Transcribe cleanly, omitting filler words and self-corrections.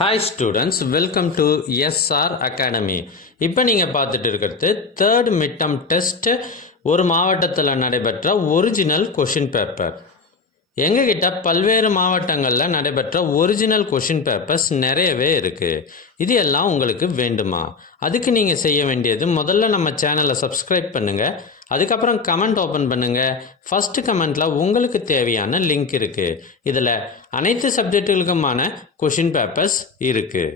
Hi students, welcome to SR academy. இப்போ நீங்கள் பார்த்துட்டு இருக்கிறது தேர்ட் மிட்டம் டெஸ்ட் ஒரு மாவட்டத்தில் நடைபெற்ற ஒரிஜினல் கொஷின் பேப்பர். எங்ககிட்ட பல்வேறு மாவட்டங்களில் நடைபெற்ற ஒரிஜினல் கொஷின் பேப்பர்ஸ் நிறையவே இருக்குது. இது எல்லாம் உங்களுக்கு வேண்டுமா? அதுக்கு நீங்கள் செய்ய வேண்டியது, முதல்ல நம்ம சேனலை சப்ஸ்கிரைப் பண்ணுங்கள். அதுக்கப்புறம் கமெண்ட் ஓப்பன் பண்ணுங்கள். ஃபஸ்ட்டு கமெண்ட்டில் உங்களுக்கு தேவையான லிங்க் இருக்குது. இதில் அனைத்து சப்ஜெக்டுகளுக்குமான கொஷின் பேப்பர்ஸ் இருக்குது.